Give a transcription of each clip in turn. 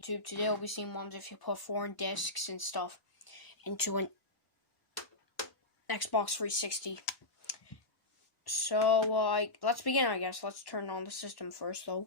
YouTube. Today I'll be seeing ones if you put foreign discs and stuff into an Xbox 360. So, let's begin, I guess. Let's turn on the system first, though.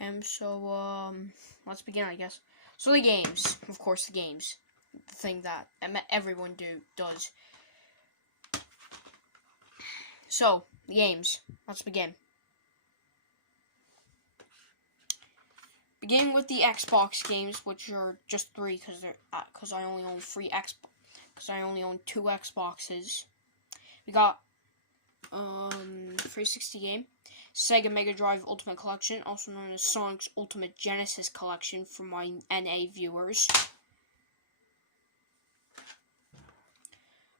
Okay, so, let's begin, I guess. So, the games. Of course, the games. The thing that everyone does. So, the games. Let's begin. Beginning with the Xbox games, which are just 3, because I only own 2 Xboxes. We got 360 game, Sega Mega Drive Ultimate Collection, also known as Sonic's Ultimate Genesis Collection for my NA viewers.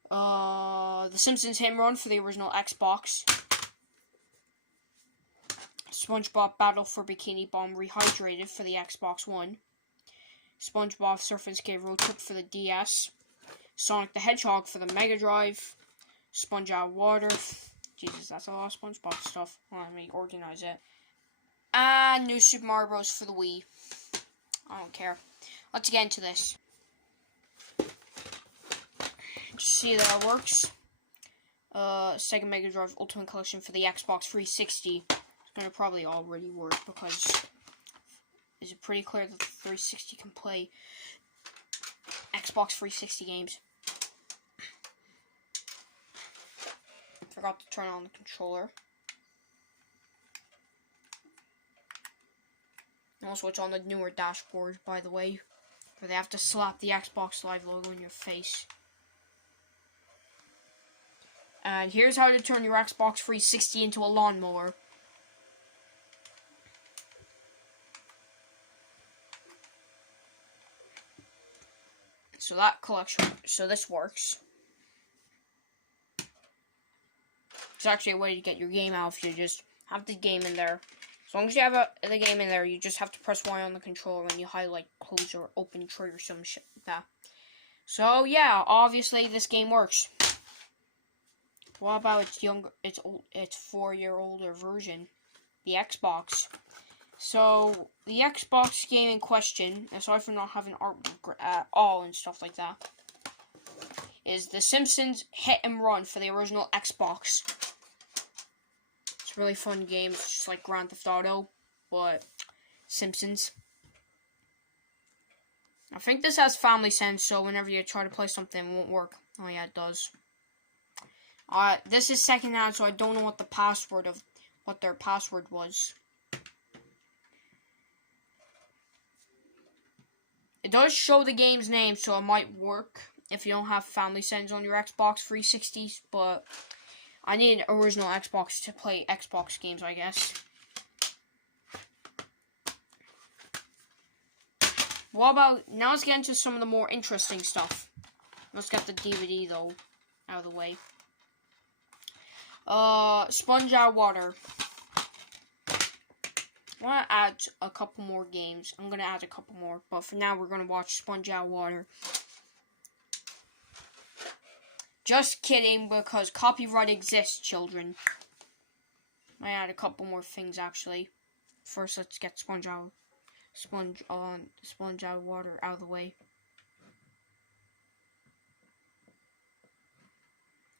The Simpsons Hit and Run for the original Xbox. SpongeBob Battle for Bikini Bomb Rehydrated for the Xbox One. SpongeBob Surf and Skate Road Trip for the DS. Sonic the Hedgehog for the Mega Drive. Sponge Out Water. Jesus, that's a lot of SpongeBob stuff. Let me organize it. And New Super Mario Bros. For the Wii. I don't care. Let's get into this. See that it works. Sega Mega Drive Ultimate Collection for the Xbox 360. It's gonna probably already work because it's pretty clear that the 360 can play Xbox 360 games. Forgot to turn on the controller. Also, it's on the newer dashboard, by the way, where they have to slap the Xbox Live logo in your face. And here's how to turn your Xbox 360 into a lawnmower. So this works. It's actually a way to get your game out if you just have the game in there. As long as you have the game in there, you just have to press Y on the controller when you highlight, close, or open tray or some shit like that. So yeah, obviously this game works. What about its 4-year-older version, the Xbox? So the Xbox game in question, aside from not having artwork at all and stuff like that, is The Simpsons Hit and Run for the original Xbox. It's a really fun game. It's just like Grand Theft Auto, but Simpsons. I think this has family sense, so whenever you try to play something, it won't work. Oh yeah, it does. This is secondhand, so I don't know what their password was. It does show the game's name, so it might work if you don't have family settings on your Xbox 360, but I need an original Xbox to play Xbox games, I guess. What about, now let's get into some of the more interesting stuff. Let's get the DVD, though, out of the way. Sponge Out Water. I want to add a couple more games. I'm going to add a couple more, but for now we're going to watch Sponge Out Water. Just kidding, because copyright exists, children. I add a couple more things, actually. First, let's get Sponge Out Water out of the way.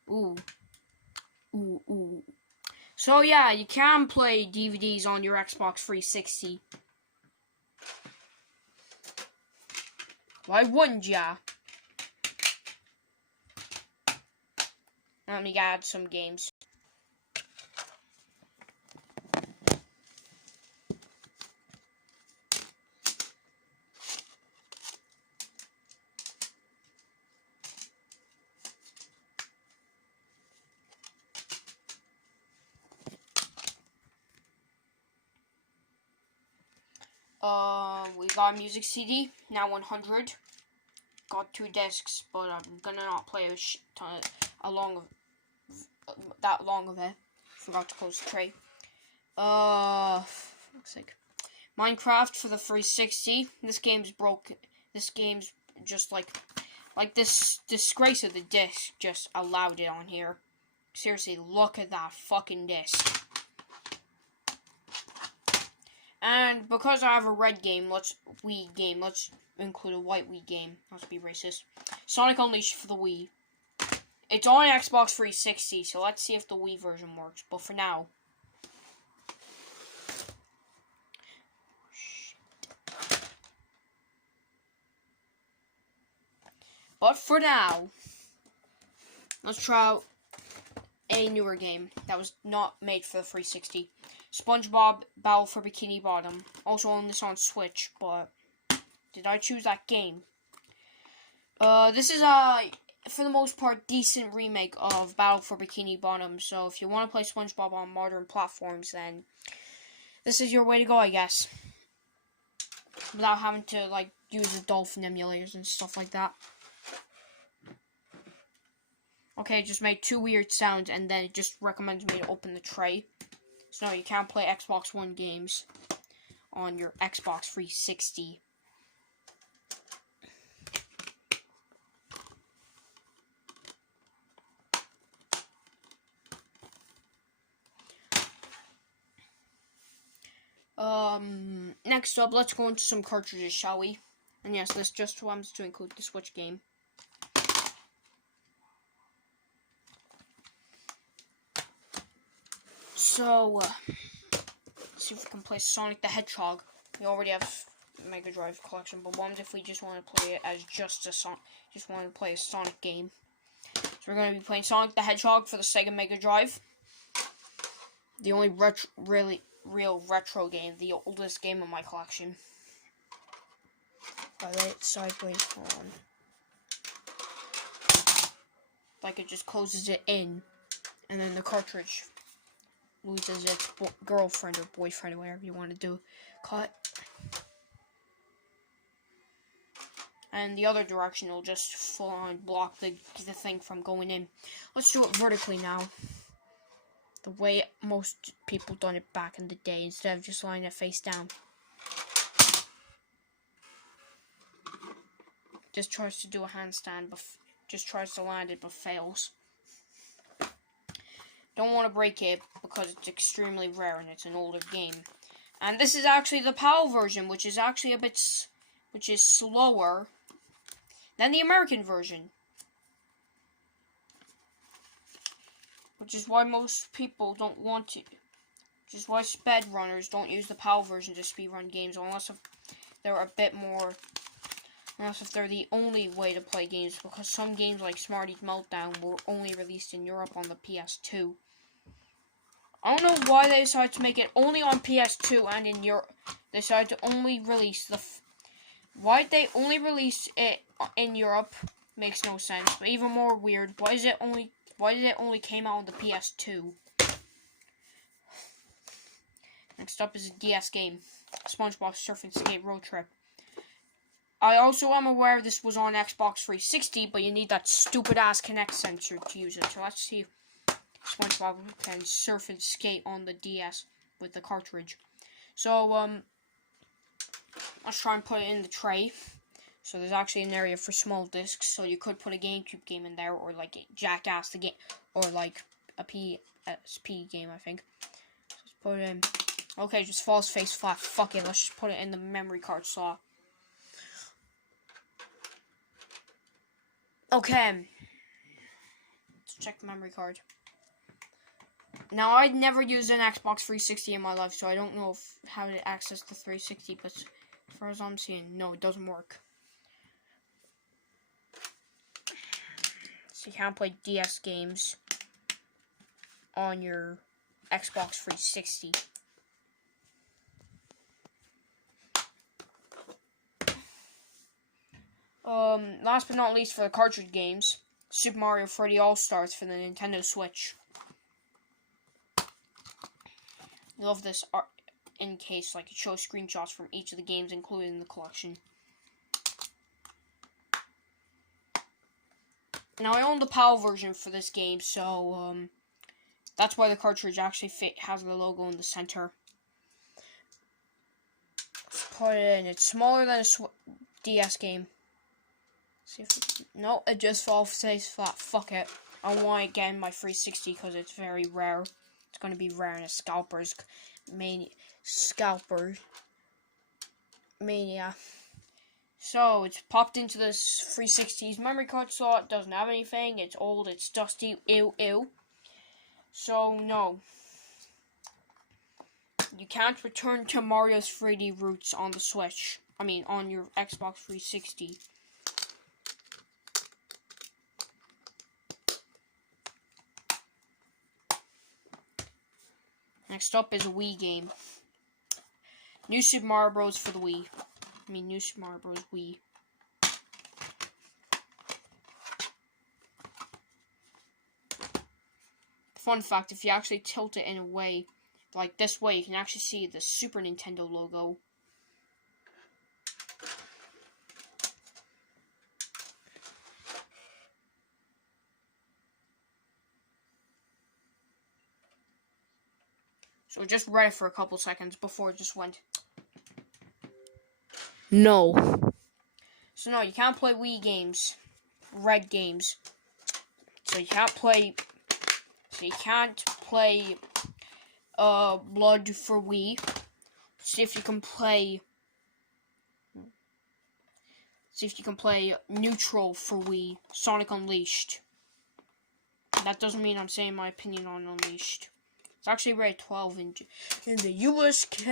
Ooh. So yeah, you can play DVDs on your Xbox 360. Why wouldn't ya? Let me add some games. We got a music CD, now 100. Got 2 discs, but I'm gonna not play a long that long of it. Forgot to close the tray. Looks like Minecraft for the 360. This game's broken. This game's just like this disgrace of the disc just allowed it on here. Seriously, look at that fucking disc. And because I have a red game, let's include a white Wii game. Not to be racist. Sonic Unleashed for the Wii. It's on Xbox 360, so let's see if the Wii version works. But for now, let's try out a newer game that was not made for the 360. SpongeBob Battle for Bikini Bottom. Also on this on Switch, but did I choose that game? This is a, for the most part, decent remake of Battle for Bikini Bottom. So if you want to play SpongeBob on modern platforms, then this is your way to go, I guess. Without having to, like, use the dolphin emulators and stuff like that. Okay, it just made 2 weird sounds, and then it just recommends me to open the tray. So no, you can't play Xbox One games on your Xbox 360. Next up, let's go into some cartridges, shall we? And yes, this just wants to include the Switch game. So, let's see if we can play Sonic the Hedgehog. We already have Mega Drive collection, but what if we just want to play it as just want to play a Sonic game? So we're going to be playing Sonic the Hedgehog for the Sega Mega Drive. The only real retro game, the oldest game in my collection. I lay it sideways on. Like it just closes it in, and then the cartridge loses its girlfriend or boyfriend or whatever you want to do. Cut. And the other direction will just full on block the thing from going in. Let's do it vertically now. The way most people done it back in the day, instead of just lying it face down. Just tries to do a handstand, but just tries to land it, but fails. Don't want to break it because it's extremely rare and it's an older game. And this is actually the PAL version, which is actually which is slower than the American version. Which is why most people don't want to. Which is why speedrunners don't use the PAL version to speedrun games, unless if they're a bit more. Unless if they're the only way to play games, because some games like Smarty's Meltdown were only released in Europe on the PS2. I don't know why they decided to make it only on PS2 and in Europe. They decided to only release why they only release it in Europe makes no sense. But even more weird, why did it only came out on the PS2? Next up is a DS game, SpongeBob Surf and Skate Road Trip. I also am aware this was on Xbox 360, but you need that stupid ass Kinect sensor to use it. So let's see if SpongeBob can surf and skate on the DS with the cartridge. So let's try and put it in the tray. So there's actually an area for small discs, so you could put a GameCube game in there, or like Jackass the game, or like a PSP game, I think. So let's put it in. Okay, just falls face flat. Fuck it, let's just put it in the memory card slot. Okay. Let's check the memory card. Now, I'd never used an Xbox 360 in my life, so I don't know how to access the 360, but as far as I'm seeing, no, it doesn't work. So you can't play DS games on your Xbox 360. Last but not least, for the cartridge games, Super Mario 3D All-Stars for the Nintendo Switch. Love this art in case, like, it shows screenshots from each of the games included in the collection. Now, I own the PAL version for this game, so, That's why the cartridge actually has the logo in the center. Let's put it in. It's smaller than a DS game. See if no, it just stays flat. Fuck it. I want to get in my 360 because it's very rare. It's going to be rare in a scalper's mania. So it's popped into this 360's memory card slot. Doesn't have anything. It's old. It's dusty. Ew, ew. So no, you can't return to Mario's 3D roots on the Switch. I mean, on your Xbox 360. Next up is a Wii game. New Super Mario Bros. For the Wii. New Super Mario Bros. Wii. Fun fact, if you actually tilt it in a way, like this way, you can actually see the Super Nintendo logo. So just read it for a couple seconds before it just went. No. So no, you can't play Wii games. Red games. So you can't play Blood for Wii. See if you can play Neutral for Wii. Sonic Unleashed. That doesn't mean I'm saying my opinion on Unleashed. It's actually rated 12 in the USK.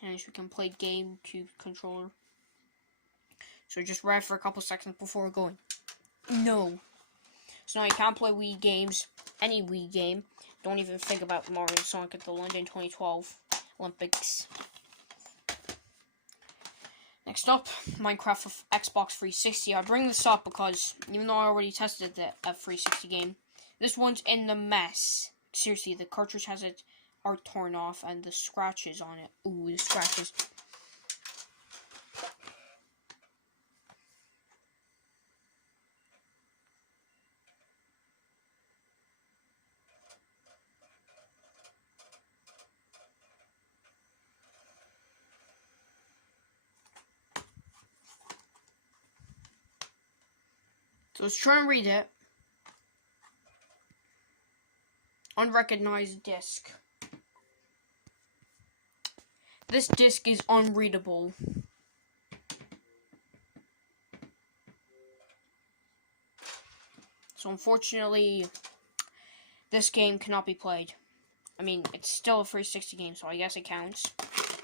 And we can play GameCube controller. So just read for a couple seconds before going. No. So now you can't play Wii games. Any Wii game. Don't even think about Mario and Sonic at the London 2012 Olympics. Next up, Minecraft for Xbox 360. I bring this up because, even though I already tested the F360 game, this one's in the mess. Seriously, the cartridge has its art torn off and the scratches on it. Ooh, the scratches. So let's try and read it. Unrecognized disc. This disc is unreadable. So unfortunately, this game cannot be played. I mean, it's still a 360 game, so I guess it counts.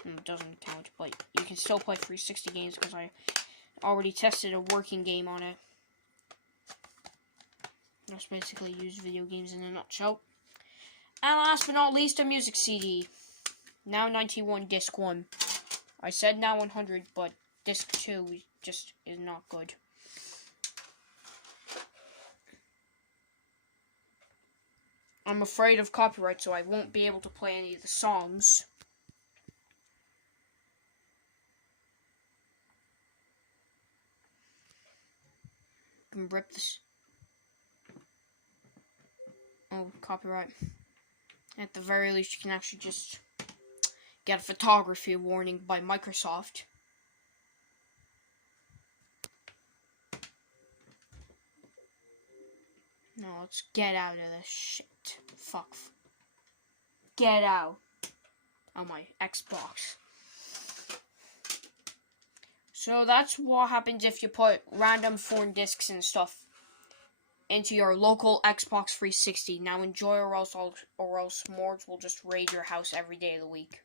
It doesn't count, but you can still play 360 games because I already tested a working game on it. That's basically used video games in a nutshell. And last but not least, a music CD. Now 91, disc 1. I said now 100, but disc 2 just is not good. I'm afraid of copyright, so I won't be able to play any of the songs. I can rip this. Oh, copyright. At the very least, you can actually just get a photography warning by Microsoft. No, let's get out of this shit. Fuck. Get out. On my Xbox. So that's what happens if you put random foreign discs and stuff into your local Xbox 360. Now enjoy, or else Morgs will just raid your house every day of the week.